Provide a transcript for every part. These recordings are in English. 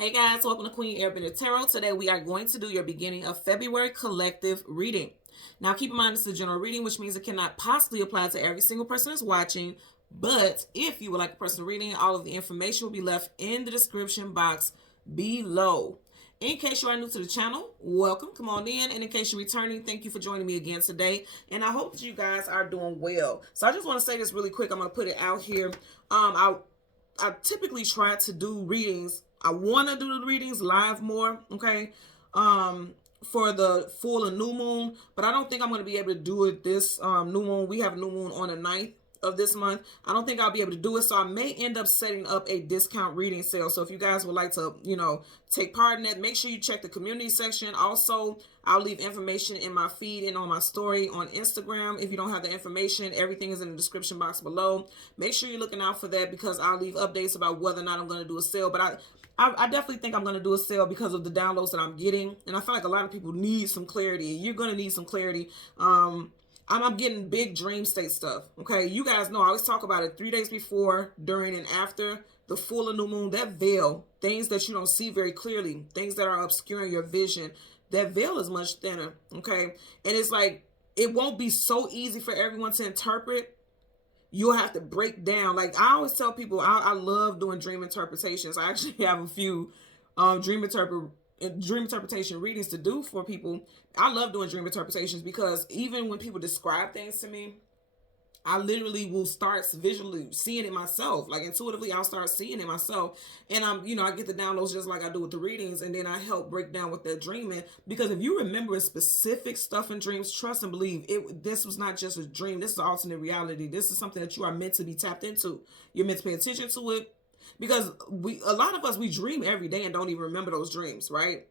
Hey guys, welcome to Queen Airbender Tarot. Today we are going to do your beginning of February collective reading. Now keep in mind this is a general reading, which means it cannot possibly apply to every single person that's watching. But if you would like a personal reading, all of the information will be left in the description box below. In case you are new to the channel, welcome, come on in. And in case you're returning, thank you for joining me again today. And I hope that you guys are doing well. So I just want to say this really quick. I'm going to put it out here. I typically try to do readings. I want to do the readings live more, okay, for the full and new moon, but I don't think I'm going to be able to do it this new moon. We have a new moon on the 9th of this month. I don't think I'll be able to do it, so I may end up setting up a discount reading sale. So if you guys would like to, take part in that, make sure you check the community section. Also, I'll leave information in my feed and on my story on Instagram. If you don't have the information, everything is in the description box below. Make sure you're looking out for that because I'll leave updates about whether or not I'm going to do a sale. But I definitely think I'm going to do a sale because of the downloads that I'm getting. And I feel like a lot of people need some clarity. You're going to need some clarity. I'm getting big dream state stuff. Okay, you guys know I always talk about it 3 days before, during, and after the full and new moon. That veil, things that you don't see very clearly, things that are obscuring your vision, that veil is much thinner. Okay, and it's like it won't be so easy for everyone to interpret. You'll have to break down. Like I always tell people, I love doing dream interpretations. I actually have a few dream interpretation readings to do for people. I love doing dream interpretations because even when people describe things to me, I literally will start visually seeing it myself. Like intuitively, I'll start seeing it myself. And I get the downloads just like I do with the readings. And then I help break down what they're dreaming. Because if you remember specific stuff in dreams, trust and believe, this was not just a dream. This is an alternate reality. This is something that you are meant to be tapped into. You're meant to pay attention to it. Because a lot of us, we dream every day and don't even remember those dreams, right?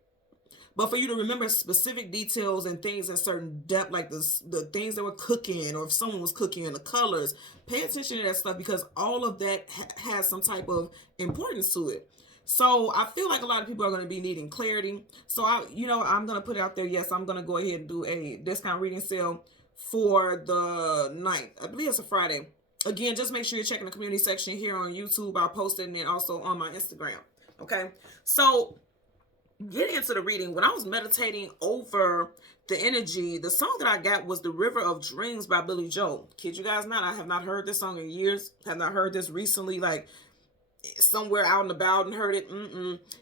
But for you to remember specific details and things in certain depth, like the things that were cooking, or if someone was cooking, and the colors, pay attention to that stuff because all of that has some type of importance to it. So I feel like a lot of people are going to be needing clarity. So I'm going to put it out there. Yes, I'm going to go ahead and do a discount reading sale for the 9th. I believe it's a Friday. Again, just make sure you're checking the community section here on YouTube. I'll post it, and then also on my Instagram. Okay, so getting into the reading, when I was meditating over the energy, the song that I got was The River of Dreams by Billy Joel. Kid you guys not, I have not heard this song in years. Have not heard this recently, like somewhere out and about and heard it.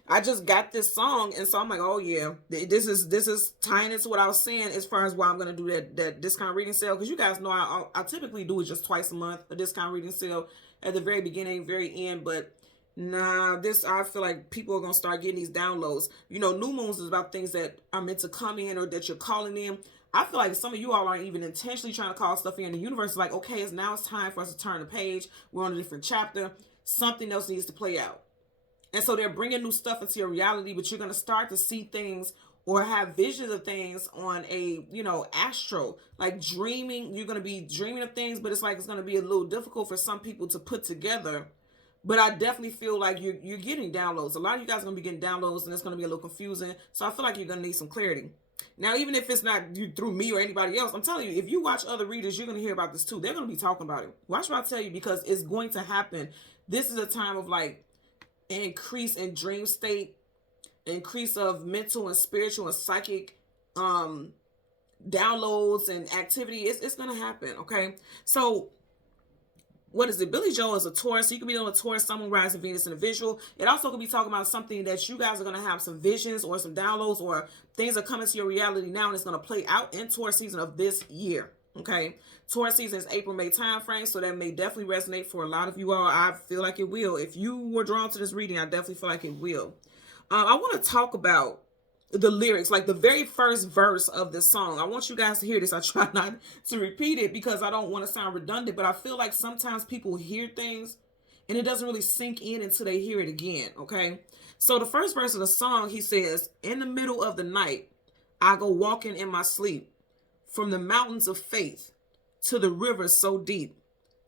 I just got this song, and so I'm like, oh yeah, this is tying into what I was saying as far as why I'm going to do that discount reading sale. Because you guys know I typically do it just twice a month, a discount reading sale at the very beginning, very end. But nah, I feel like people are going to start getting these downloads. New moons is about things that are meant to come in or that you're calling in. I feel like some of you all aren't even intentionally trying to call stuff in. The universe is like, okay, it's time for us to turn the page. We're on a different chapter. Something else needs to play out. And so they're bringing new stuff into your reality, but you're going to start to see things or have visions of things on a, astral, like dreaming. You're going to be dreaming of things, but it's like it's going to be a little difficult for some people to put together. But I definitely feel like you're getting downloads. A lot of you guys are going to be getting downloads, and it's going to be a little confusing. So I feel like you're going to need some clarity. Now, even if it's not through me or anybody else, I'm telling you, if you watch other readers, you're going to hear about this too. They're going to be talking about it. Watch what I tell you, because it's going to happen. This is a time of like increase in dream state, increase of mental and spiritual and psychic downloads and activity. It's going to happen, okay? So what is it? Billy Joel is a Taurus. So you could be doing a Taurus, Sun, Moon, Rising, Venus in a visual. It also could be talking about something that you guys are going to have some visions or some downloads, or things are coming to your reality now, and it's going to play out in Taurus season of this year. Okay, Taurus season is April, May time frame, so that may definitely resonate for a lot of you all. I feel like it will. If you were drawn to this reading, I definitely feel like it will. I want to talk about the lyrics, like the very first verse of this song. I want you guys to hear this. I try not to repeat it because I don't want to sound redundant, but I feel like sometimes people hear things and it doesn't really sink in until they hear it again, okay? So the first verse of the song, he says, in the middle of the night, I go walking in my sleep, from the mountains of faith to the rivers so deep.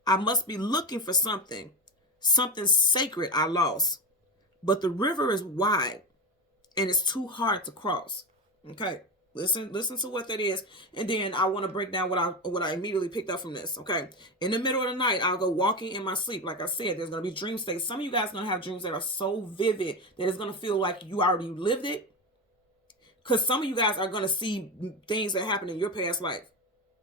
I must be looking for something sacred I lost, but the river is wide and it's too hard to cross. Okay, Listen to what that is, and then I want to break down what I immediately picked up from this. Okay, in the middle of the night, I'll go walking in my sleep. Like I said, there's gonna be dream states. Some of you guys are gonna have dreams that are so vivid that it's gonna feel like you already lived it. Because some of you guys are gonna see things that happened in your past life.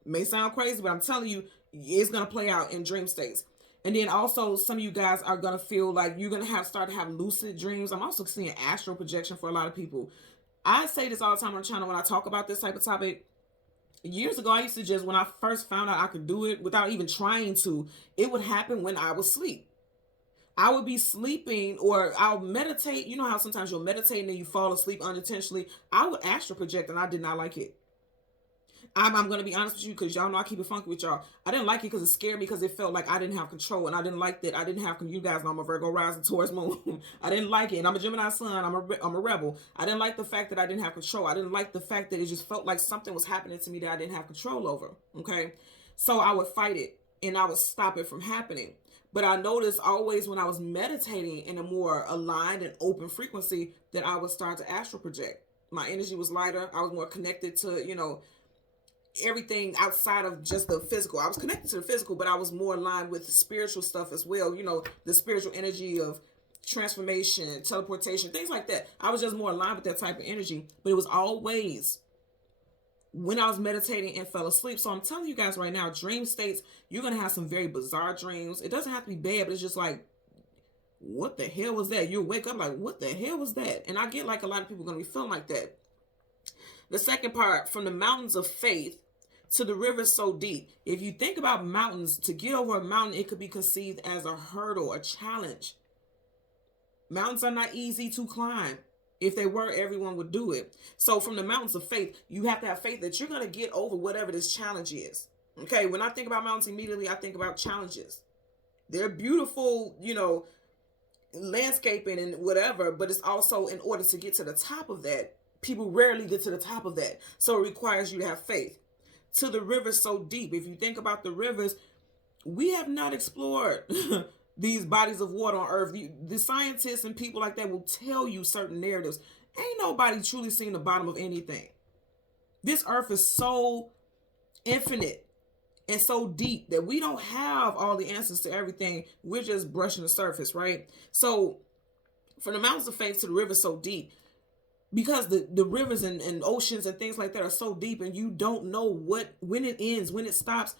It may sound crazy, but I'm telling you, it's gonna play out in dream states. And then also, some of you guys are gonna feel like you're gonna start to have lucid dreams. I'm also seeing astral projection for a lot of people. I say this all the time on the channel when I talk about this type of topic. Years ago, I used to just, when I first found out I could do it without even trying to, it would happen when I was asleep. I would be sleeping, or I'll meditate. You know how sometimes you'll meditate and then you fall asleep unintentionally? I would astral project, and I did not like it. I'm going to be honest with you, because y'all know I keep it funky with y'all. I didn't like it because it scared me, because it felt like I didn't have control, and I didn't like that. I didn't have, you guys know I'm a Virgo rising Taurus moon. I didn't like it, and I'm a Gemini sun. I'm a rebel. I didn't like the fact that I didn't have control. I didn't like the fact that it just felt like something was happening to me that I didn't have control over, okay? So I would fight it, and I would stop it from happening. But I noticed always when I was meditating in a more aligned and open frequency that I would start to astral project. My energy was lighter. I was more connected to, everything outside of just the physical. I was connected to the physical, but I was more aligned with the spiritual stuff as well. The spiritual energy of transformation, teleportation, things like that. I was just more aligned with that type of energy, but it was always when I was meditating and fell asleep. So I'm telling you guys right now, dream states, you're going to have some very bizarre dreams. It doesn't have to be bad, but it's just like, what the hell was that? You'll wake up like, what the hell was that? And I get like a lot of people are going to be feeling like that. The second part, from the mountains of faith to the river so deep. If you think about mountains, to get over a mountain, it could be conceived as a hurdle, a challenge. Mountains are not easy to climb. If they were, everyone would do it. So from the mountains of faith, you have to have faith that you're going to get over whatever this challenge is. Okay, when I think about mountains, immediately I think about challenges. They're beautiful, landscaping and whatever, but it's also, in order to get to the top of that, people rarely get to the top of that. So it requires you to have faith. To the rivers so deep. If you think about the rivers, we have not explored these bodies of water on Earth. The scientists and people like that will tell you certain narratives. Ain't nobody truly seen the bottom of anything. This Earth is so infinite and so deep that we don't have all the answers to everything. We're just brushing the surface, right? So from the mountains of faith to the rivers so deep, because the rivers and oceans and things like that are so deep, and you don't know when it ends, when it stops.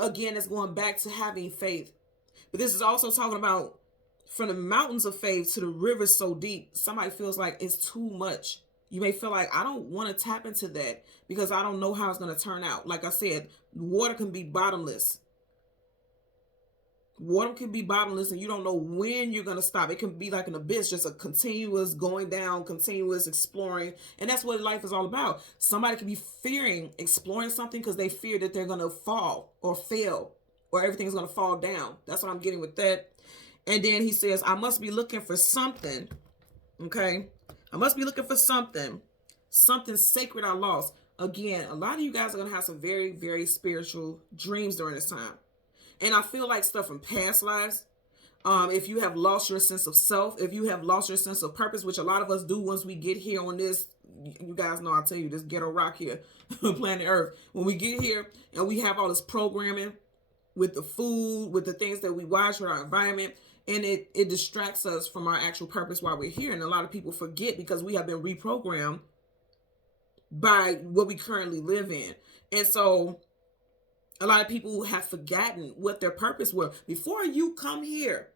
Again, it's going back to having faith. But this is also talking about from the mountains of faith to the rivers so deep. Somebody feels like it's too much. You may feel like, I don't want to tap into that because I don't know how it's going to turn out. Like I said, water can be bottomless. Water can be bottomless, and you don't know when you're going to stop. It can be like an abyss, just a continuous going down, continuous exploring. And that's what life is all about. Somebody could be fearing exploring something because they fear that they're going to fall or fail, or everything's going to fall down. That's what I'm getting with that. And then he says, I must be looking for something. Okay. I must be looking for something sacred I lost. Again, a lot of you guys are going to have some very, very spiritual dreams during this time. And I feel like stuff from past lives. If you have lost your sense of self, if you have lost your sense of purpose, which a lot of us do once we get here on this, you guys know, I'll tell you, this ghetto rock here, planet Earth. When we get here and we have all this programming with the food, with the things that we watch, with our environment, and it distracts us from our actual purpose while we're here. And a lot of people forget because we have been reprogrammed by what we currently live in. And so a lot of people have forgotten what their purpose was. Before you come here,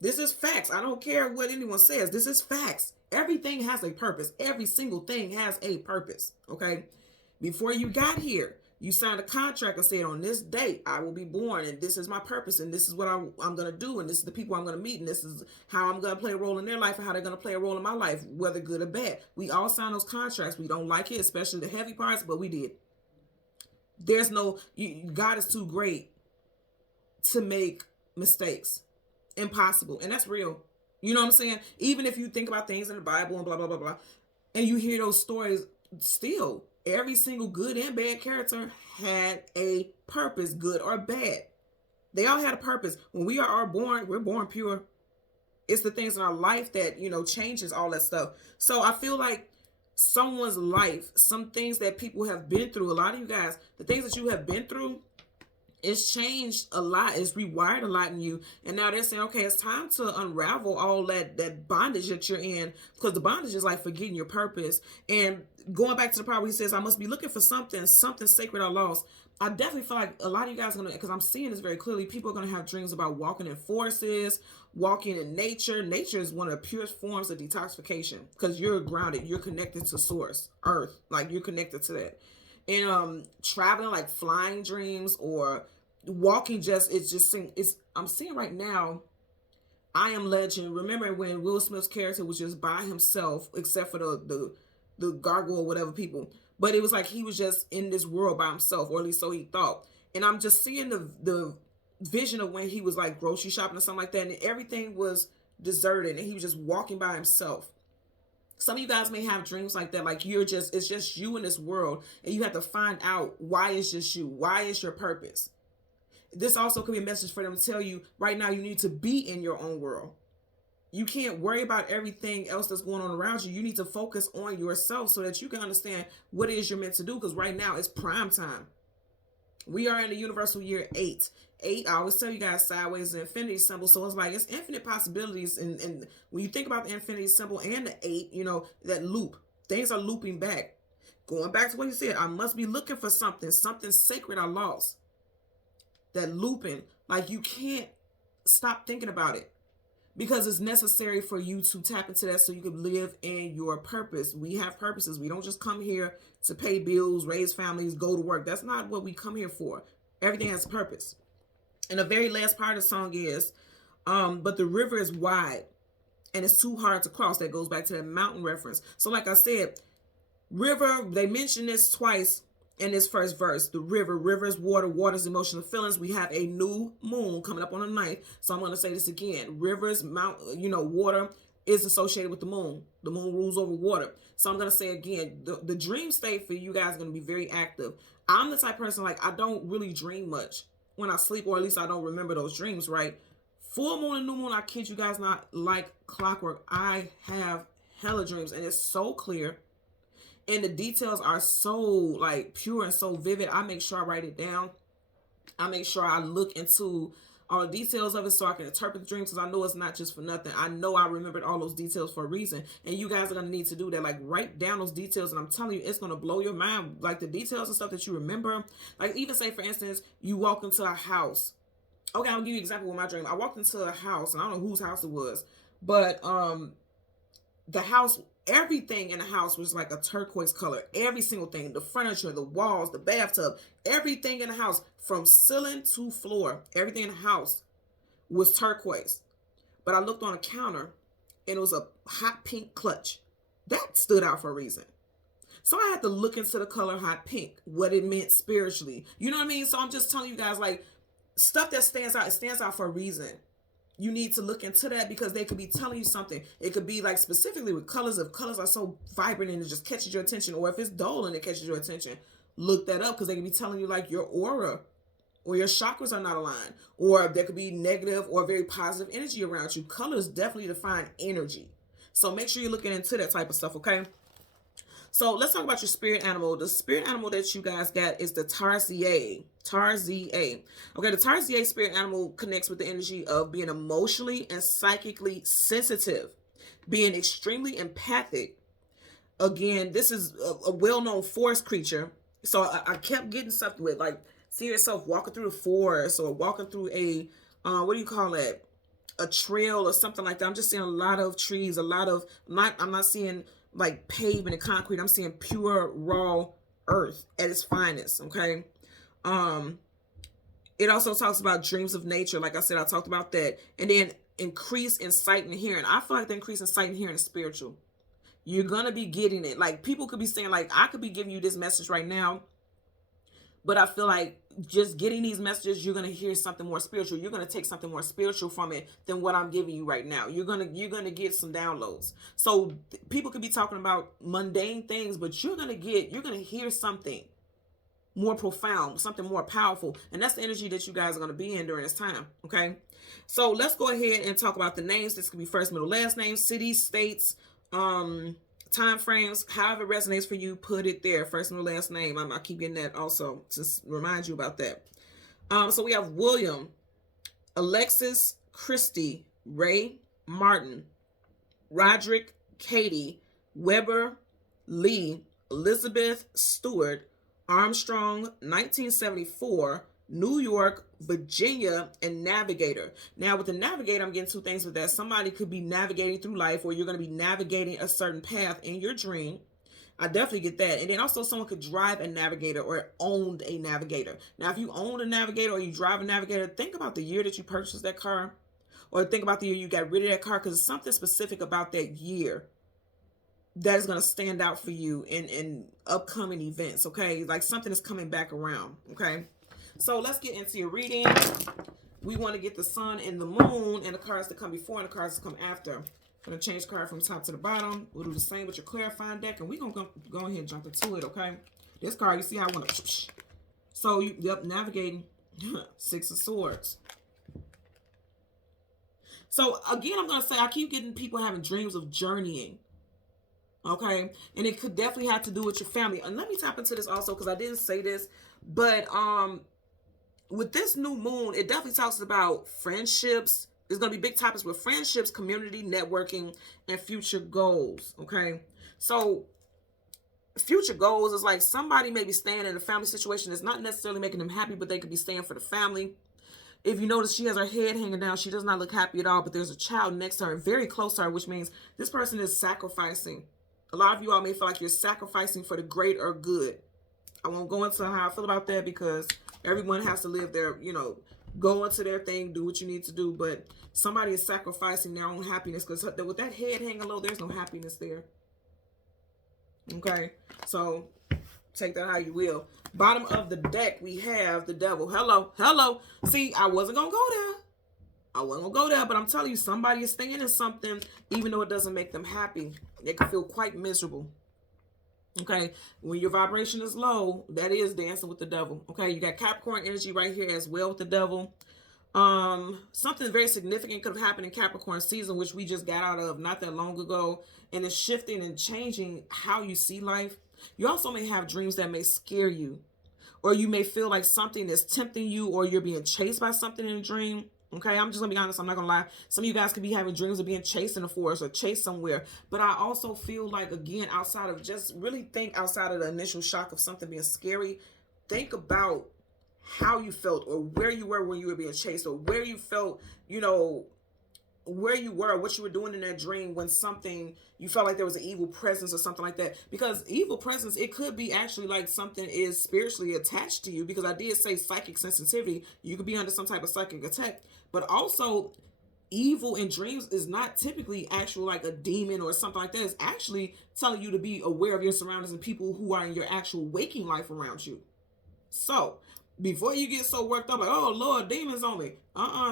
this is facts. I don't care what anyone says. This is facts. Everything has a purpose. Every single thing has a purpose. Okay. Before you got here, you signed a contract and said, on this date, I will be born, and this is my purpose, and this is what I'm going to do, and this is the people I'm going to meet, and this is how I'm going to play a role in their life, and how they're going to play a role in my life, whether good or bad. We all sign those contracts. We don't like it, especially the heavy parts, but we did. There's no, God is too great to make mistakes. Impossible. And that's real. You know what I'm saying? Even if you think about things in the Bible and blah, blah, blah, blah, and you hear those stories, still, every single good and bad character had a purpose, good or bad. They all had a purpose. When we are born, we're born pure. It's the things in our life that, changes all that stuff. So I feel like someone's life, some things that people have been through. A lot of you guys, the things that you have been through, it's changed a lot. It's rewired a lot in you. And now they're saying, okay, it's time to unravel all that bondage that you're in, because the bondage is like forgetting your purpose. And going back to the part where he says, I must be looking for something sacred or lost. I definitely feel like a lot of you guys are going to, because I'm seeing this very clearly, people are going to have dreams about walking in forests, walking in nature. Nature is one of the purest forms of detoxification, because you're grounded, you're connected to source, earth, like you're connected to that. And traveling, like flying dreams or walking, I'm seeing right now, I Am Legend. Remember when Will Smith's character was just by himself, except for the gargoyle or whatever people, but it was like he was just in this world by himself, or at least so he thought. And I'm just seeing the vision of when he was like grocery shopping or something like that, and everything was deserted and he was just walking by himself. Some of you guys may have dreams like that, like it's just you in this world, and you have to find out why it's just you. Why is your purpose? This also could be a message for them to tell you right now you need to be in your own world. You can't worry about everything else that's going on around you. You need to focus on yourself so that you can understand what it is you're meant to do, because right now it's prime time. We are in the universal year 8. 8, I always tell you guys, sideways is an infinity symbol. So it's like it's infinite possibilities. And when you think about the infinity symbol and the 8, you know, that loop, things are looping back. Going back to what he said, I must be looking for something sacred I lost. That looping, like you can't stop thinking about it, because it's necessary for you to tap into that so you can live in your purpose. We have purposes. We don't just come here to pay bills, raise families, go to work. That's not what we come here for. Everything has a purpose. And the very last part of the song is, but the river is wide and it's too hard to cross. That goes back to that mountain reference. So like I said, river, they mention this twice in this first verse. The river is water, water's emotional feelings. We have a new moon coming up on the 9th. So I'm going to say this again. Rivers, water is associated with the moon. The moon rules over water. So I'm going to say again, the dream state for you guys is going to be very active. I'm the type of person, like, I don't really dream much when I sleep, or at least I don't remember those dreams, right? Full moon and new moon, I kid you guys not, like clockwork, I have hella dreams, and it's so clear. And the details are so like pure and so vivid. I make sure I write it down. I make sure I look into all the details of it so I can interpret the dreams, because I know it's not just for nothing. I know I remembered all those details for a reason. And you guys are going to need to do that. Like, write down those details. And I'm telling you, it's going to blow your mind. Like, the details and stuff that you remember. Like, even say, for instance, you walk into a house. Okay, I'll give you an example with my dream. I walked into a house, and I don't know whose house it was. But the house, everything in the house was like a turquoise color. Every single thing, the furniture, the walls, the bathtub, everything in the house, from ceiling to floor, everything in the house was turquoise. But I looked on a counter and it was a hot pink clutch. That stood out for a reason. So I had to look into the color hot pink, what it meant spiritually. You know what I mean? So I'm just telling you guys, like, stuff that stands out, it stands out for a reason. You need to look into that, because they could be telling you something. It could be like specifically with colors. If colors are so vibrant and it just catches your attention, or if it's dull and it catches your attention, look that up, because they could be telling you like your aura or your chakras are not aligned, or there could be negative or very positive energy around you. Colors definitely define energy. So make sure you're looking into that type of stuff, okay? So let's talk about your spirit animal. The spirit animal that you guys got is the Tarsier. Tarsier. Okay, the Tarsier spirit animal connects with the energy of being emotionally and psychically sensitive, being extremely empathic. Again, this is a well-known forest creature. So I kept getting stuff with, like, see yourself walking through the forest or walking through a, what do you call it? A trail or something like that. I'm just seeing a lot of trees, a lot of, I'm not seeing like pavement and concrete. I'm seeing pure raw earth at its finest. Okay. It also talks about dreams of nature. Like I said, I talked about that. And then increase in sight and hearing. I feel like the increase in sight and hearing is spiritual. You're going to be getting it. Like, people could be saying, like, I could be giving you this message right now, but I feel like just getting these messages, you're going to hear something more spiritual. You're going to take something more spiritual from it than what I'm giving you right now. You're going to get some downloads. So people could be talking about mundane things, but you're going to hear something more profound, something more powerful. And that's the energy that you guys are going to be in during this time. Okay. So let's go ahead and talk about the names. This could be first, middle, last name, cities, states, time frames, however it resonates for you, put it there. First and last name. I keep getting that also to remind you about that. So we have William, Alexis, Christy, Ray, Martin, Roderick, Katie, Weber, Lee, Elizabeth, Stewart, Armstrong, 1974, New York, Virginia, and Navigator. Now, with the Navigator, I'm getting two things with that. Somebody could be navigating through life, or you're going to be navigating a certain path in your dream. I definitely get that. And then also someone could drive a Navigator or owned a Navigator. Now, if you own a Navigator or you drive a Navigator, think about the year that you purchased that car, or think about the year you got rid of that car, because it's something specific about that year that is going to stand out for you in upcoming events, okay? Like something is coming back around, okay? So let's get into your reading. We want to get the sun and the moon and the cards that come before and the cards that come after. I'm going to change card from top to the bottom. We'll do the same with your clarifying deck, and we're going to go ahead and jump into it, okay? This card, you see how I want to... So, yep, navigating. Six of Swords. So, again, I'm going to say, I keep getting people having dreams of journeying. Okay, and it could definitely have to do with your family. And let me tap into this also, because I didn't say this, but with this new moon, it definitely talks about friendships. There's going to be big topics with friendships, community, networking, and future goals. Okay, so future goals is like somebody may be staying in a family situation that's not necessarily making them happy, but they could be staying for the family. If you notice, she has her head hanging down. She does not look happy at all, but there's a child next to her, very close to her, which means this person is sacrificing. A lot of you all may feel like you're sacrificing for the great or good. I won't go into how I feel about that, because everyone has to live their, go into their thing, do what you need to do. But somebody is sacrificing their own happiness, because with that head hanging low, there's no happiness there. Okay, so take that how you will. Bottom of the deck, we have the devil. Hello, hello. See, I wasn't going to go there. I wasn't going to go there, but I'm telling you, somebody is staying in something, even though it doesn't make them happy. They can feel quite miserable. Okay, when your vibration is low, that is dancing with the devil. Okay, you got Capricorn energy right here as well with the devil. Something very significant could have happened in Capricorn season, which we just got out of not that long ago, and it's shifting and changing how you see life. You also may have dreams that may scare you, or you may feel like something is tempting you, or you're being chased by something in a dream. Okay, I'm just going to be honest. I'm not going to lie. Some of you guys could be having dreams of being chased in the forest or chased somewhere. But I also feel like, again, outside of just really think outside of the initial shock of something being scary, think about how you felt, or where you were when you were being chased, or where you felt, where you were, what you were doing in that dream when something, you felt like there was an evil presence or something like that. Because evil presence, it could be actually like something is spiritually attached to you, because I did say psychic sensitivity. You could be under some type of psychic attack. But also, evil in dreams is not typically actual like a demon or something like that. It's actually telling you to be aware of your surroundings and people who are in your actual waking life around you. So, before you get so worked up, like, oh, Lord, demons on me.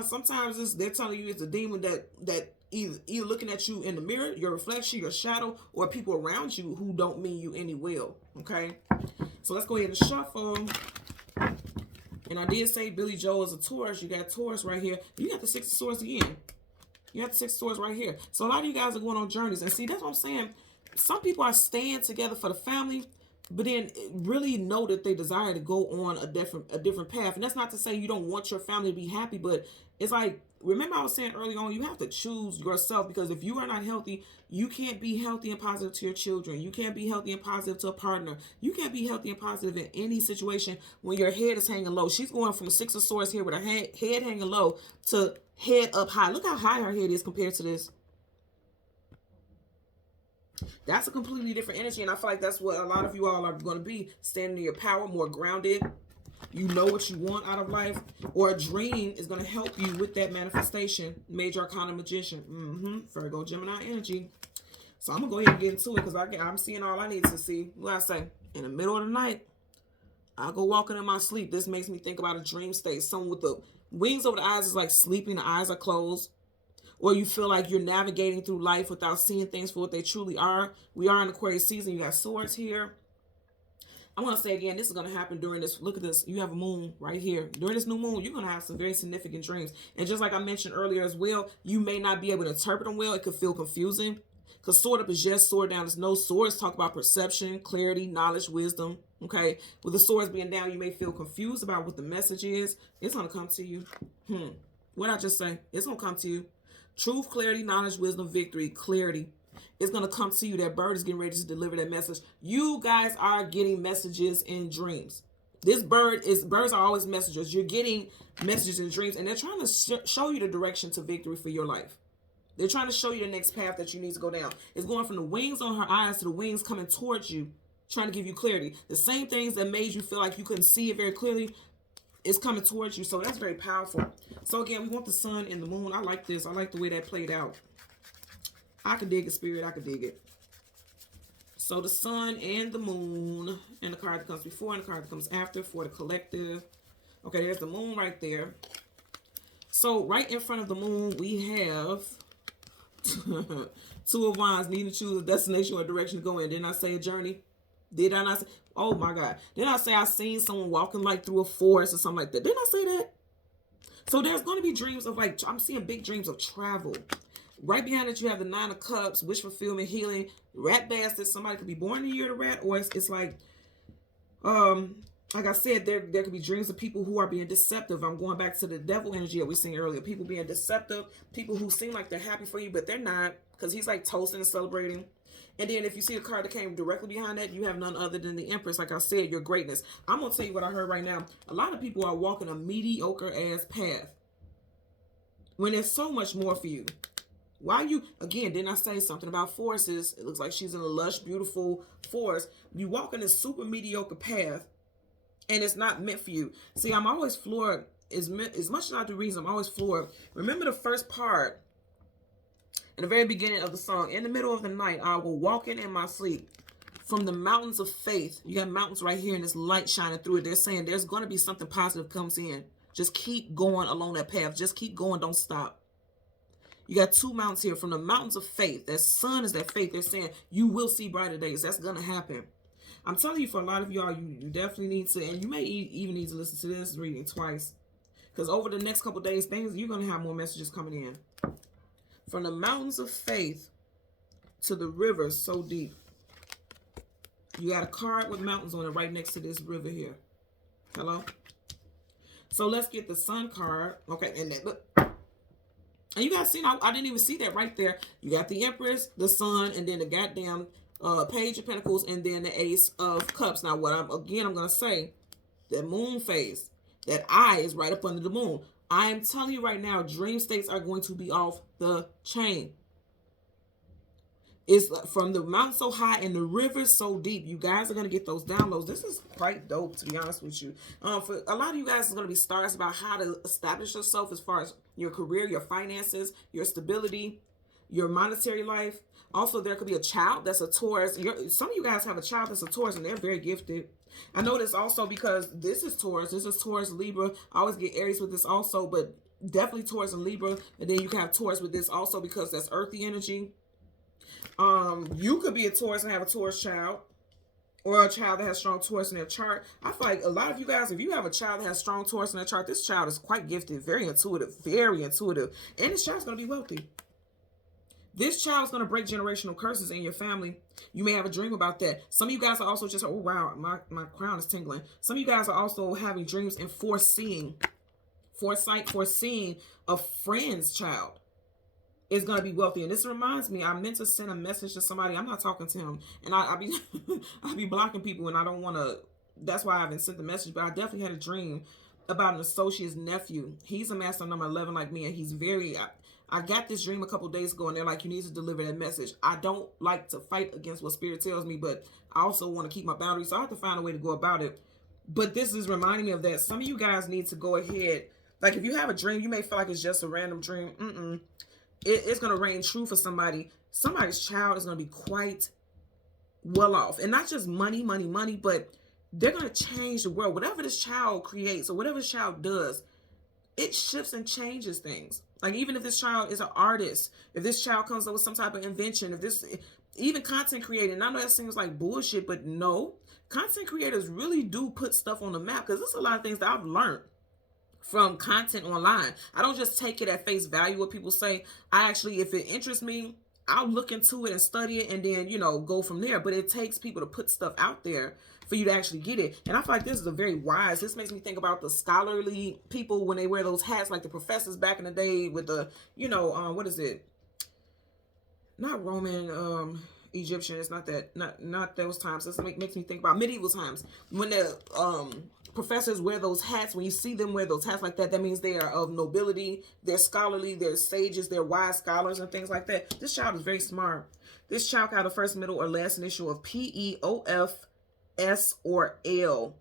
Sometimes they're telling you it's a demon that either looking at you in the mirror, your reflection, your shadow, or people around you who don't mean you any well, okay? So let's go ahead and shuffle. And I did say Billy Joel is a Taurus. You got Taurus right here. You got the Six of Swords again. You got the Six of Swords right here. So a lot of you guys are going on journeys. And see, that's what I'm saying. Some people are staying together for the family, but then really know that they desire to go on a different path. And that's not to say you don't want your family to be happy, but it's like, remember I was saying early on, you have to choose yourself, because if you are not healthy, you can't be healthy and positive to your children. You can't be healthy and positive to a partner. You can't be healthy and positive in any situation when your head is hanging low. She's going from Six of Swords here with her head hanging low to head up high. Look how high her head is compared to this. That's a completely different energy, and I feel like that's what a lot of you all are going to be, standing in your power, more grounded. You know what you want out of life, or a dream is going to help you with that manifestation. Major Arcana Magician, Virgo, Gemini energy. So I'm going to go ahead and get into it, because I'm seeing all I need to see. What I say, in the middle of the night, I go walking in my sleep. This makes me think about a dream state. Someone with the wings over the eyes is like sleeping, the eyes are closed. Or you feel like you're navigating through life without seeing things for what they truly are. We are in Aquarius season. You got swords here. I want to say again, this is going to happen during this. Look at this. You have a moon right here. During this new moon, you're going to have some very significant dreams. And just like I mentioned earlier as well, you may not be able to interpret them well. It could feel confusing. Because sword up is just sword down. There's no swords. Talk about perception, clarity, knowledge, wisdom. Okay. With the swords being down, you may feel confused about what the message is. It's going to come to you. What I just say? It's going to come to you. Truth, clarity, knowledge, wisdom, victory, clarity. It's going to come to you. That bird is getting ready to deliver that message. You guys are getting messages in dreams. Birds are always messengers. You're getting messages in dreams, and they're trying to show you the direction to victory for your life. They're trying to show you the next path that you need to go down. It's going from the wings on her eyes to the wings coming towards you, trying to give you clarity. The same things that made you feel like you couldn't see it very clearly is coming towards you. So that's very powerful. So again, we want the sun and the moon. I like this. I like the way that played out. I could dig it, Spirit. I could dig it. So the sun and the moon, and the card that comes before and the card that comes after for the collective. Okay, there's the moon right there. So right in front of the moon, we have Two of Wands, needing to choose a destination or a direction to go in. Didn't I say a journey? Did I not say? Oh my God. Didn't I say I seen someone walking like through a forest or something like that? Didn't I say that? So there's going to be dreams of like, I'm seeing big dreams of travel. Right behind it, you have the Nine of Cups, wish fulfillment, healing, rat bastard. Somebody could be born in the year of the rat, or it's like I said, there could be dreams of people who are being deceptive. I'm going back to the devil energy that we seen earlier. People being deceptive, people who seem like they're happy for you, but they're not, because he's like toasting and celebrating. And then if you see a card that came directly behind that, you have none other than the Empress. Like I said, your greatness. I'm going to tell you what I heard right now. A lot of people are walking a mediocre-ass path when there's so much more for you. Why you, again, didn't I say something about forests? It looks like she's in a lush, beautiful forest. You walk in this super mediocre path, and it's not meant for you. See, I'm always floored. As much as I do reason, I'm always floored. Remember the first part, in the very beginning of the song, in the middle of the night, I will walk in my sleep. From the mountains of faith, you got mountains right here and this light shining through it. They're saying there's going to be something positive comes in. Just keep going along that path. Just keep going. Don't stop. You got two mountains here. From the mountains of faith, that sun is that faith. They're saying you will see brighter days. That's going to happen. I'm telling you, for a lot of y'all, you definitely need to, and you may even need to listen to this reading twice. Because over the next couple days, you're going to have more messages coming in. From the mountains of faith to the river so deep. You got a card with mountains on it right next to this river here. Hello? So let's get the sun card. Okay, and then look. And you guys see, I didn't even see that right there. You got the Empress, the sun, and then the goddamn Page of Pentacles, and then the Ace of Cups. Now, what I'm going to say, that moon phase, that eye is right up under the moon. I am telling you right now, dream states are going to be off the chain. It's from the mountain so high and the river so deep. You guys are going to get those downloads. This is quite dope, to be honest with you. For a lot of you guys, it's going to be stars about how to establish yourself as far as your career, your finances, your stability, your monetary life. Also, there could be a child that's a Taurus. Some of you guys have a child that's a Taurus, and they're very gifted. I know this also because this is Taurus. This is Taurus, Libra. I always get Aries with this also, but definitely Taurus and Libra. And then you can have Taurus with this also because that's earthy energy. You could be a Taurus and have a Taurus child, or a child that has strong Taurus in their chart. I feel like a lot of you guys, if you have a child that has strong Taurus in their chart, this child is quite gifted, very intuitive, and this child's going to be wealthy. This child is going to break generational curses in your family. You may have a dream about that. Some of you guys are also just, oh wow, my crown is tingling. Some of you guys are also having dreams and foreseeing a friend's child is going to be wealthy. And this reminds me, I meant to send a message to somebody. I'm not talking to him. And I be I be blocking people, and I don't want to. That's why I haven't sent the message. But I definitely had a dream about an associate's nephew. He's a master number 11 like me, and he's very... I got this dream a couple days ago, and they're like, you need to deliver that message. I don't like to fight against what Spirit tells me, but I also want to keep my boundaries, so I have to find a way to go about it. But this is reminding me of that. Some of you guys need to go ahead. Like, if you have a dream, you may feel like it's just a random dream. It's going to reign true for somebody. Somebody's child is going to be quite well off. And not just money, but they're going to change the world. Whatever this child creates or whatever this child does, it shifts and changes things. Like, even if this child is an artist, if this child comes up with some type of invention, if this, even content creating, and I know that seems like bullshit, but no, content creators really do put stuff on the map, because there's a lot of things that I've learned from content online. I don't just take it at face value what people say. I actually, if it interests me, I'll look into it and study it and then, you know, go from there. But it takes people to put stuff out there for you to actually get it. And I feel like this is a very wise, this makes me think about the scholarly people when they wear those hats, like the professors back in the day with the, you know, what is it? Not Roman, Egyptian. It's not that, not those times. This makes me think about medieval times when the professors wear those hats. When you see them wear those hats like that, that means they are of nobility. They're scholarly. They're sages. They're wise scholars and things like that. This child is very smart. This child got the first, middle, or last initial of P, E, O, F, S, or L.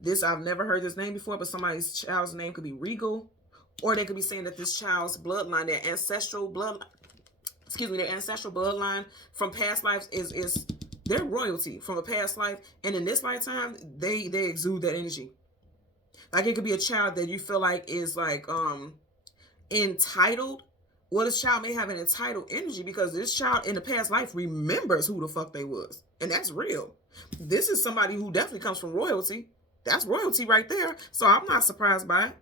This, I've never heard this name before, but somebody's child's name could be Regal, or they could be saying that this child's bloodline, their ancestral bloodline, their ancestral bloodline from past lives is their royalty from a past life, and in this lifetime, they exude that energy. Like, it could be a child that you feel like is like entitled. Well, this child may have an entitled energy because this child in the past life remembers who the fuck they was, and that's real. This is somebody who definitely comes from royalty. That's royalty right there. So I'm not surprised by it.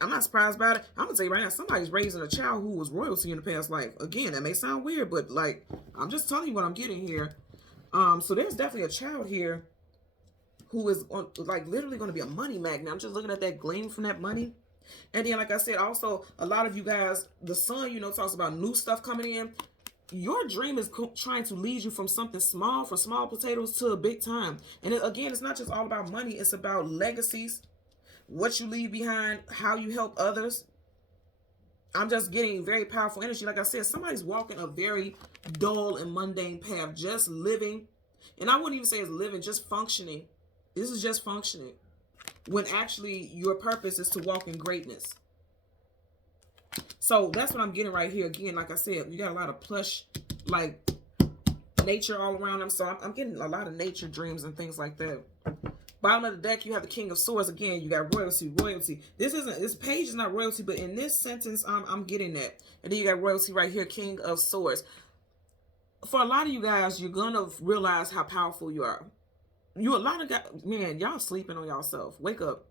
I'm not surprised about it. I'm gonna tell you right now, somebody's raising a child who was royalty in the past life. Again, that may sound weird, but like, I'm just telling you what I'm getting here. So there's definitely a child here who is like literally going to be a money magnet. I'm just looking at that gleam from that money. And then, like I said, also a lot of you guys, the sun, you know, talks about new stuff coming in. Your dream is trying to lead you from something small, from small potatoes to a big time. And again, it's not just all about money. It's about legacies, what you leave behind, how you help others. I'm just getting very powerful energy. Like I said, somebody's walking a very dull and mundane path, just living. And I wouldn't even say it's living, just functioning. This is just functioning. When actually your purpose is to walk in greatness. So that's what I'm getting right here. Again, like I said, you got a lot of plush, like, nature all around them. So I'm getting a lot of nature dreams and things like that. Bottom of the deck, you have the King of Swords. Again, you got royalty. This page is not royalty, but in this sentence, I'm getting that. And then you got royalty right here, King of Swords. For a lot of you guys, you're going to realize how powerful you are. A lot of guys, man, y'all sleeping on yourself. Wake up.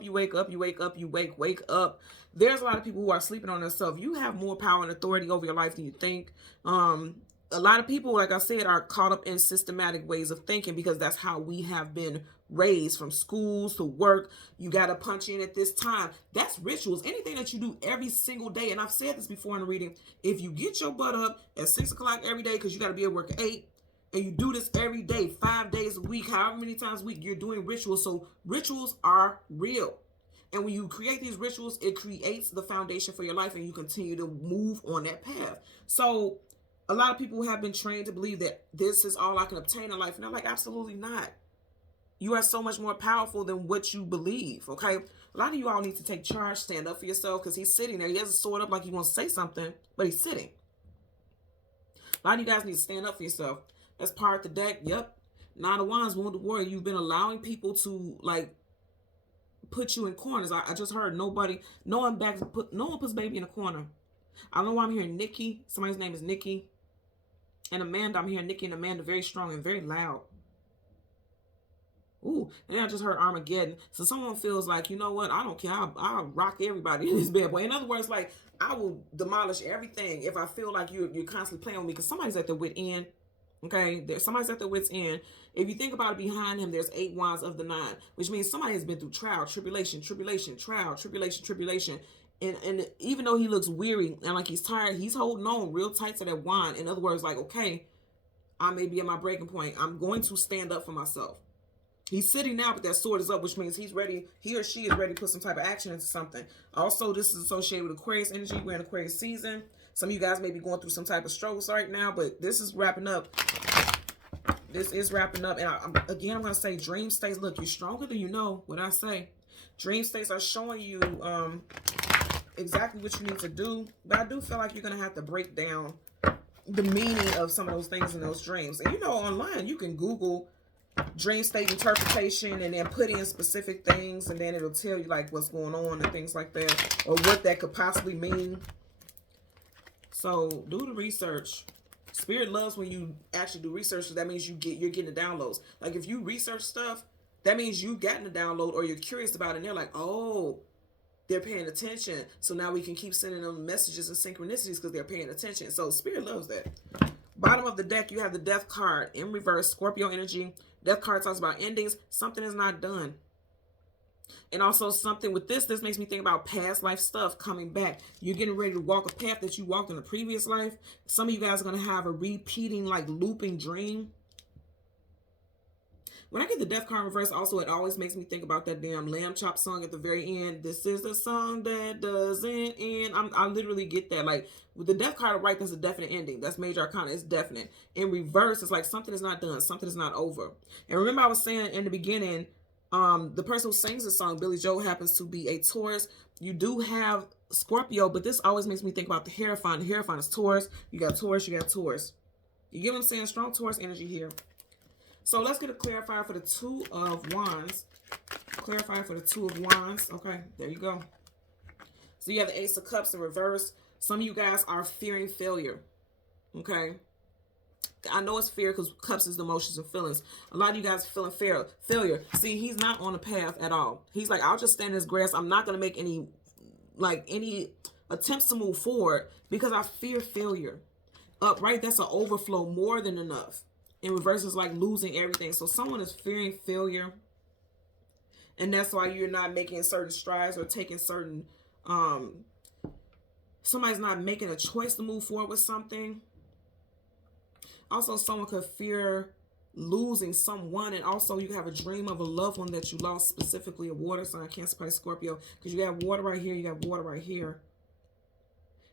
You wake up. Wake up. There's a lot of people who are sleeping on themselves. You have more power and authority over your life than you think. A lot of people, like I said, are caught up in systematic ways of thinking because that's how we have been raised, from schools to work. You got to punch in at this time. That's rituals. Anything that you do every single day. And I've said this before in the reading. If you get your butt up at 6 o'clock every day because you got to be at work at 8, and you do this every day, 5 days a week, however many times a week, you're doing rituals. So rituals are real. And when you create these rituals, it creates the foundation for your life and you continue to move on that path. So a lot of people have been trained to believe that this is all I can obtain in life. And I'm like, absolutely not. You are so much more powerful than what you believe, okay? A lot of you all need to take charge, stand up for yourself, because he's sitting there. He has a sword up like he wants to say something, but he's sitting. A lot of you guys need to stand up for yourself. That's part of the deck. Yep. Nine of Wands, Wounded Warrior. You've been allowing people to, like, put you in corners. I just heard no one puts baby in a corner. I don't know why I'm hearing Nikki. Somebody's name is Nikki. And Amanda, I'm hearing Nikki and Amanda very strong and very loud. Ooh, and then I just heard Armageddon. So someone feels like, you know what? I don't care. I'll rock everybody in this bad boy. In other words, like, I will demolish everything if I feel like you're constantly playing with me, because somebody's at their wit end. Okay, somebody's at their wit's end. If you think about it, behind him, there's 8 wands of the 9, which means somebody has been through trial, tribulation, trial, tribulation. And even though he looks weary and like he's tired, he's holding on real tight to that wand. In other words, like, okay, I may be at my breaking point. I'm going to stand up for myself. He's sitting now, but that sword is up, which means he's ready. He or she is ready to put some type of action into something. Also, this is associated with Aquarius energy. We're in Aquarius season. Some of you guys may be going through some type of struggles right now, but this is wrapping up. This is wrapping up. And I'm going to say dream states. Look, you're stronger than you know what I say. Dream states are showing you exactly what you need to do. But I do feel like you're going to have to break down the meaning of some of those things in those dreams. And you know, online, you can Google dream state interpretation and then put in specific things, and then it'll tell you like what's going on and things like that, or what that could possibly mean. So do the research. Spirit loves when you actually do research, so that means you're getting the downloads. Like if you research stuff, that means you've gotten the download or you're curious about it, and they're like, oh, they're paying attention. So now we can keep sending them messages and synchronicities because they're paying attention. So Spirit loves that. Bottom of the deck, you have the Death card in reverse, Scorpio energy. Death card talks about endings. Something is not done. And also something with this makes me think about past life stuff coming back. You're getting ready to walk a path that you walked in a previous life. Some of you guys are going to have a repeating, like looping dream. When I get the Death card in reverse, also, it always makes me think about that damn Lamb Chop song at the very end. This is the song that doesn't end. I literally get that. Like, with the Death card right, that's a definite ending. That's major arcana. It's definite. In reverse, it's like something is not done. Something is not over. And remember I was saying in the beginning, the person who sings the song, Billy Joel, happens to be a Taurus. You do have Scorpio, but this always makes me think about the Hierophant. The Hierophant is Taurus. You got Taurus, you got Taurus. You get what I'm saying? Strong Taurus energy here. So let's get a clarifier for the Two of Wands. Clarifier for the Two of Wands. Okay, there you go. So you have the Ace of Cups in reverse. Some of you guys are fearing failure. Okay. I know it's fear because cups is the emotions and feelings. A lot of you guys are feeling failure. See, he's not on a path at all. He's like, I'll just stand in this grass. I'm not going to make any attempts to move forward because I fear failure. Upright, that's an overflow, more than enough. In reverse, is like losing everything. So someone is fearing failure. And that's why you're not making certain strides or taking certain, somebody's not making a choice to move forward with something. Also, someone could fear losing someone. And also, you have a dream of a loved one that you lost, specifically a water sign, Cancer, Pisces, Scorpio. Because you have water right here, you have water right here.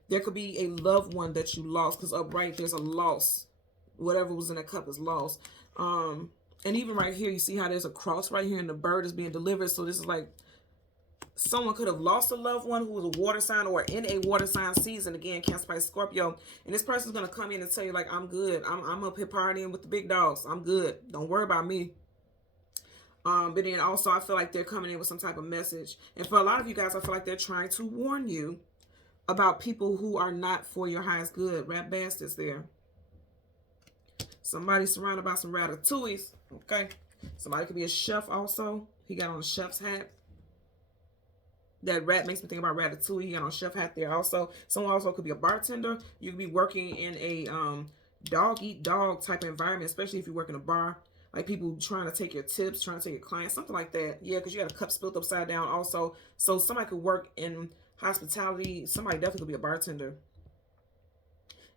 There could be a loved one that you lost because upright, there's a loss. Whatever was in that cup is lost. And even right here, you see how there's a cross right here and the bird is being delivered. So this is like someone could have lost a loved one who was a water sign or in a water sign season. Again, Cancer, Pisces, Scorpio. And this person's going to come in and tell you, like, I'm good. I'm up here partying with the big dogs. I'm good. Don't worry about me. But then also, I feel like they're coming in with some type of message. And for a lot of you guys, I feel like they're trying to warn you about people who are not for your highest good. Rat bastards there. Somebody surrounded by some ratatouilles. Okay. Somebody could be a chef also. He got on a chef's hat. That rat makes me think about Ratatouille. He got on a chef hat there also. Someone also could be a bartender. You could be working in a dog-eat-dog type of environment, especially if you work in a bar. Like people trying to take your tips, trying to take your clients, something like that. Yeah, because you had a cup spilled upside down also. So somebody could work in hospitality. Somebody definitely could be a bartender.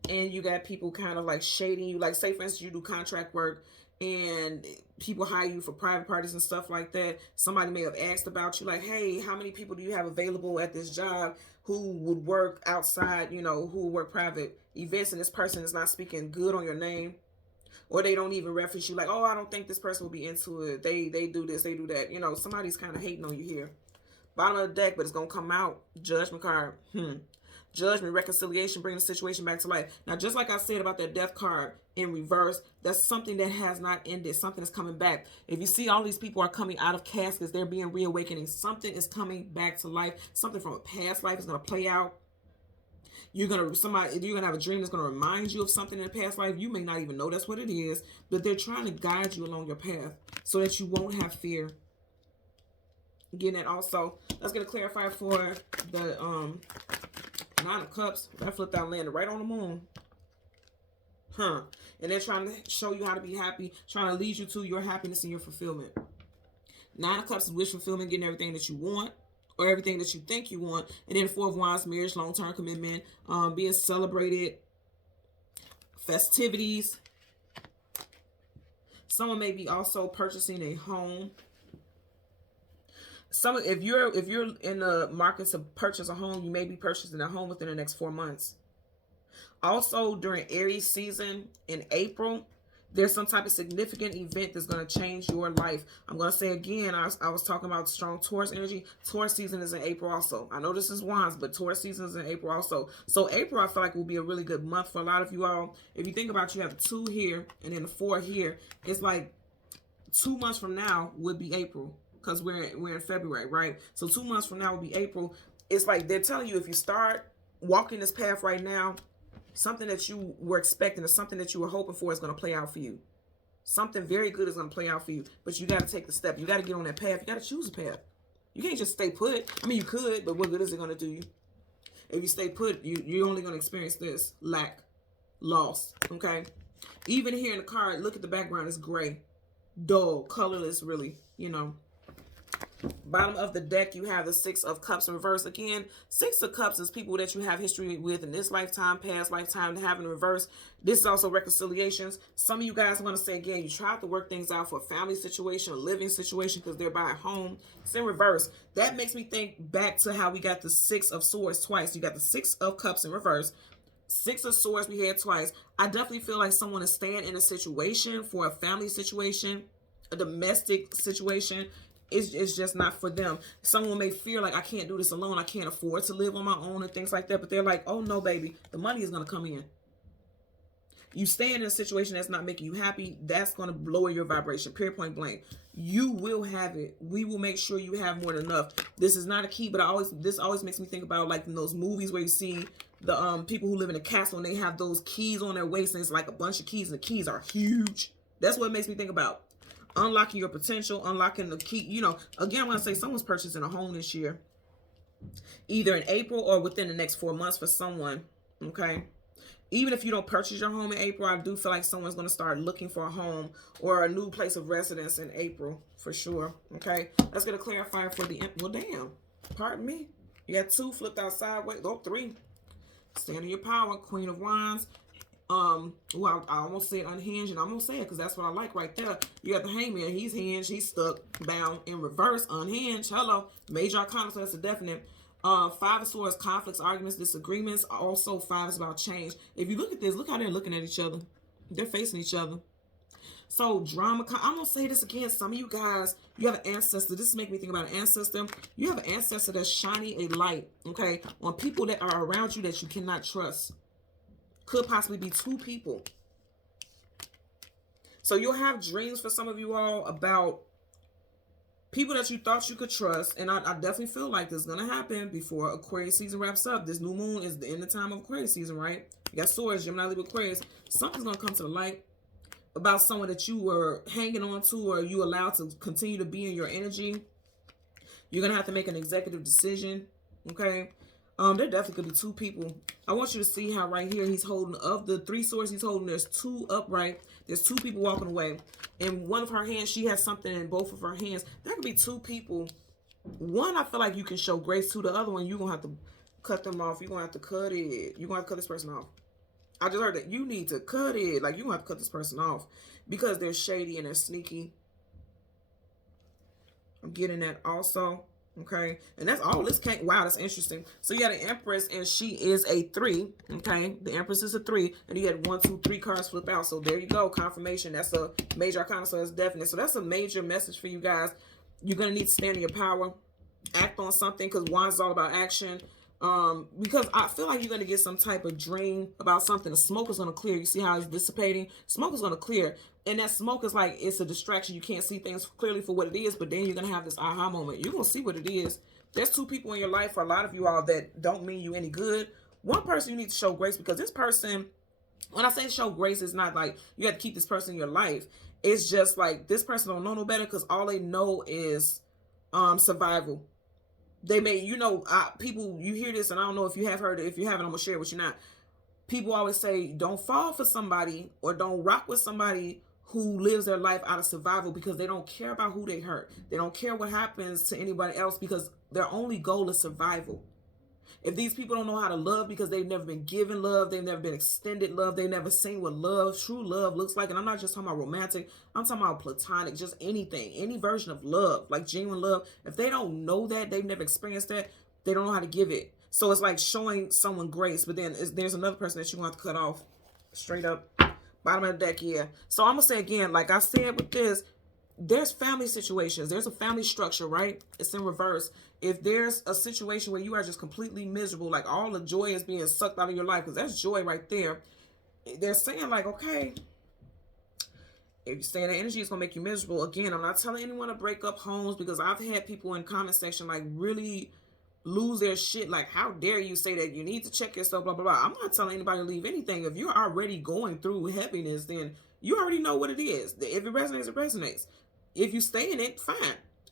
And you got people kind of like shading you. Like, say, for instance, you do contract work and people hire you for private parties and stuff like that. Somebody may have asked about you, like, hey, how many people do you have available at this job who would work outside, you know, who would work private events, and this person is not speaking good on your name. Or they don't even reference you, like, oh, I don't think this person will be into it. They do this, they do that. You know, somebody's kind of hating on you here. Bottom of the deck, but it's going to come out. Judgment card. Judgment, reconciliation, bring the situation back to life. Now, just like I said about that Death card in reverse, that's something that has not ended. Something is coming back. If you see all these people are coming out of caskets, they're being reawakening. Something is coming back to life. Something from a past life is going to play out. You're gonna have a dream that's gonna remind you of something in a past life. You may not even know that's what it is, but they're trying to guide you along your path so that you won't have fear. Again, that also. Let's get a clarifier for the Nine of Cups. That flipped out, landed right on the moon. And they're trying to show you how to be happy, trying to lead you to your happiness and your fulfillment. Nine of Cups is wish fulfillment, getting everything that you want, or everything that you think you want. And then Four of Wands, marriage, long-term commitment, being celebrated, festivities. Someone may be also purchasing a home. If you're in the market to purchase a home, you may be purchasing a home within the next 4 months. Also, during Aries season in April, there's some type of significant event that's going to change your life. I'm going to say again, I was talking about strong Taurus energy. Taurus season is in April also. I know this is Wands, but Taurus season is in April also. So April, I feel like, will be a really good month for a lot of you all. If you think about it, you have 2 here and then the 4 here. It's like 2 months from now would be April because we're in February, right? So 2 months from now will be April. It's like they're telling you if you start walking this path right now, something that you were expecting or something that you were hoping for is going to play out for you. Something very good is going to play out for you. But you got to take the step. You got to get on that path. You got to choose a path. You can't just stay put. I mean, you could, but what good is it going to do you? If you stay put, you're only going to experience this. Lack. Loss. Okay? Even here in the card, look at the background. It's gray. Dull. Colorless, really. You know. Bottom of the deck, you have the Six of Cups in reverse. Again, Six of Cups is people that you have history with in this lifetime, past lifetime, to have in reverse. This is also reconciliations. Some of you guys are going to say, again, you tried to work things out for a family situation, a living situation, because they're by a home. It's in reverse. That makes me think back to how we got the Six of Swords twice. You got the Six of Cups in reverse. Six of Swords we had twice. I definitely feel like someone is staying in a situation for a family situation, a domestic situation. It's just not for them. Someone may feel like, I can't do this alone. I can't afford to live on my own and things like that. But they're like, oh, no, baby. The money is going to come in. You stay in a situation that's not making you happy, that's going to lower your vibration. Period, point blank. You will have it. We will make sure you have more than enough. This is not a key, but this always makes me think about, like, in those movies where you see the people who live in a castle and they have those keys on their waist and it's like a bunch of keys and the keys are huge. That's what it makes me think about. Unlocking your potential, unlocking the key. You know, again, I want to say someone's purchasing a home this year. Either in April or within the next 4 months for someone. Okay? Even if you don't purchase your home in April, I do feel like someone's going to start looking for a home or a new place of residence in April. For sure. Okay? Let's get a clarifier for the... Well, damn. Pardon me. You got 2 flipped out sideways. Oh, 3. Stand in your power. Queen of Wands. Well, I almost said unhinged, and I'm gonna say it because that's what I like right there. You got the Hangman. He's hinged, he's stuck, bound, in reverse, unhinged. Hello, major arcana, so that's a definite. 5 of Swords, conflicts, arguments, disagreements. Also, 5 is about change. If you look at this, look how they're looking at each other. They're facing each other. So drama. I'm gonna say this again. Some of you guys, you have an ancestor. This is making me think about an ancestor. You have an ancestor that's shining a light, okay, on people that are around you that you cannot trust. Could possibly be 2 people. So you'll have dreams for some of you all about people that you thought you could trust. And I definitely feel like this is going to happen before Aquarius season wraps up. This new moon is the end of time of Aquarius season, right? You got Swords, Gemini, Libra, Aquarius. Something's going to come to the light about someone that you were hanging on to or you allowed to continue to be in your energy. You're going to have to make an executive decision, okay? There definitely could be 2 people. I want you to see how right here he's holding, of the 3 swords he's holding, there's 2 upright. There's 2 people walking away. In one of her hands, she has something in both of her hands. There could be 2 people. One, I feel like you can show grace to. The other one, you're going to have to cut them off. You're going to have to cut it. You're going to have to cut this person off. I just heard that you need to cut it. Like, you're going to have to cut this person off because they're shady and they're sneaky. I'm getting that also. Okay, and that's all this can't. Wow, that's interesting. So you got an Empress, and she is a 3. Okay, the Empress is a 3, and you had 1, 2, 3 cards flip out. So there you go, confirmation. That's a major arcana, so that's definite. So that's a major message for you guys. You're gonna need to stand in your power, act on something, because Wands is all about action. Because I feel like you're gonna get some type of dream about something. The smoke is gonna clear. You see how it's dissipating? Smoke is gonna clear. And that smoke is like, it's a distraction. You can't see things clearly for what it is, but then you're going to have this aha moment. You're going to see what it is. There's 2 people in your life, for a lot of you all, that don't mean you any good. One person you need to show grace, because this person, when I say show grace, it's not like you have to keep this person in your life. It's just like this person don't know no better because all they know is survival. They may, you know, people, you hear this, and I don't know if you have heard it. If you haven't, I'm going to share it with you now. People always say, don't fall for somebody or don't rock with somebody who lives their life out of survival, because they don't care about who they hurt. They don't care what happens to anybody else because their only goal is survival. If these people don't know how to love because they've never been given love, they've never been extended love, they've never seen what love, true love looks like. And I'm not just talking about romantic, I'm talking about platonic, just anything, any version of love, like genuine love. If they don't know that, they've never experienced that, they don't know how to give it. So it's like showing someone grace, but then there's another person that you want to cut off straight up. Bottom of the deck, yeah. So I'm going to say again, like I said with this, there's family situations. There's a family structure, right? It's in reverse. If there's a situation where you are just completely miserable, like all the joy is being sucked out of your life, because that's joy right there. They're saying like, okay, if you stay in that energy, it's going to make you miserable. Again, I'm not telling anyone to break up homes, because I've had people in comment section like really lose their shit. Like, how dare you say that? You need to check yourself, blah, blah, blah. I'm not telling anybody to leave anything. If you're already going through heaviness, then you already know what it is. If it resonates, it resonates. If you stay in it, fine.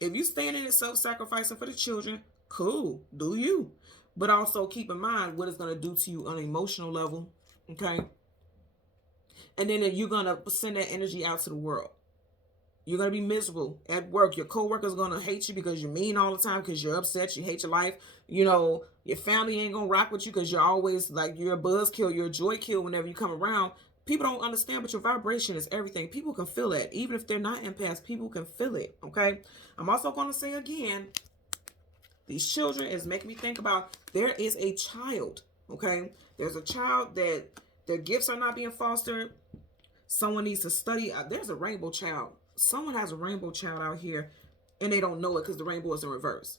If you stand in it self-sacrificing for the children, cool, do you. But also keep in mind what it's going to do to you on an emotional level, okay? And then you're going to send that energy out to the world. You're going to be miserable at work. Your coworkers are going to hate you because you're mean all the time, because you're upset, you hate your life. You know, your family ain't going to rock with you because you're always like, you're a buzzkill, you're a joy kill whenever you come around. People don't understand, but your vibration is everything. People can feel it. Even if they're not empaths, people can feel it, okay? I'm also going to say again, these children is making me think about, there is a child, okay? There's a child that their gifts are not being fostered. Someone needs to study. There's a rainbow child. Someone has a rainbow child out here, and they don't know it because the rainbow is in reverse.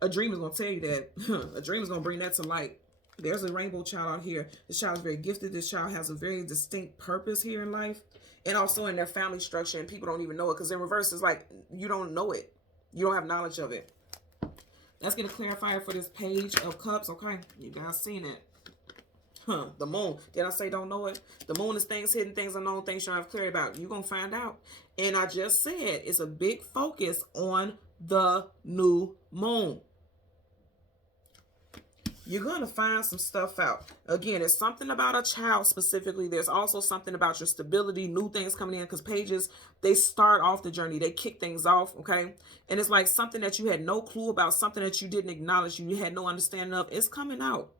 A dream is going to tell you that. A dream is going to bring that to light. There's a rainbow child out here. This child is very gifted. This child has a very distinct purpose here in life, and also in their family structure, and people don't even know it because in reverse, it's like you don't know it. You don't have knowledge of it. Let's get a clarifier for this Page of Cups, okay? You guys seen it. The moon. Did I say don't know it? The moon is things hidden, things unknown, things you don't have clarity about. You're going to find out. And I just said it's a big focus on the new moon. You're going to find some stuff out. Again, it's something about a child specifically. There's also something about your stability, new things coming in, because pages, they start off the journey. They kick things off, okay? And it's like something that you had no clue about, something that you didn't acknowledge, you had no understanding of. It's coming out.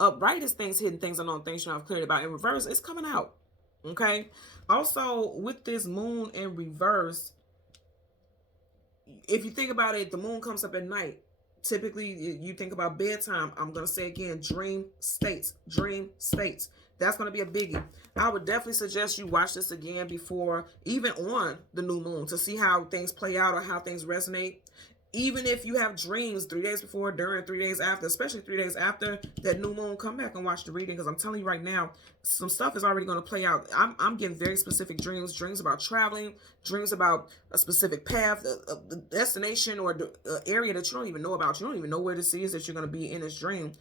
Upright is things hidden, things unknown, things you don't have clarity about. In reverse, it's coming out, okay? Also, with this moon in reverse, if you think about it, the moon comes up at night. Typically, you think about bedtime. I'm going to say again, dream states. Dream states. That's going to be a biggie. I would definitely suggest you watch this again before, even on the new moon, to see how things play out or how things resonate. Even if you have dreams 3 days before, during, 3 days after, especially 3 days after that new moon, come back and watch the reading, because I'm telling you right now, some stuff is already going to play out. I'm getting very specific dreams about traveling, dreams about a specific path, a destination, or the area that you don't even know about. You don't even know where this is that you're going to be in this dream.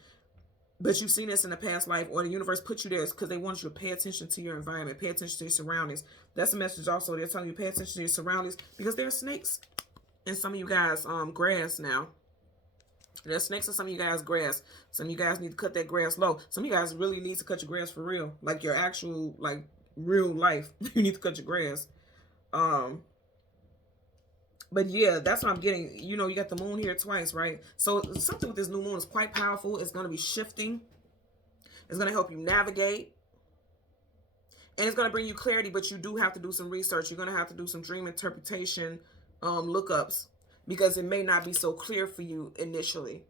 But you've seen this in the past life, or the universe put you there because they want you to pay attention to your environment, pay attention to your surroundings. That's a message also. They're telling you pay attention to your surroundings because there are snakes. And some of you guys, grass now. There's snakes in some of you guys' grass. Some of you guys need to cut that grass low. Some of you guys really need to cut your grass for real. Like your actual, like, real life. You need to cut your grass. But yeah, that's what I'm getting. You know, you got the moon here twice, right? So something with this new moon is quite powerful. It's going to be shifting. It's going to help you navigate. And it's going to bring you clarity, but you do have to do some research. You're going to have to do some dream interpretation lookups, because it may not be so clear for you initially.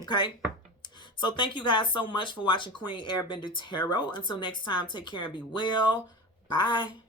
Okay, so thank you guys so much for watching Queen Airbender Tarot. Until next time, take care and be well. Bye.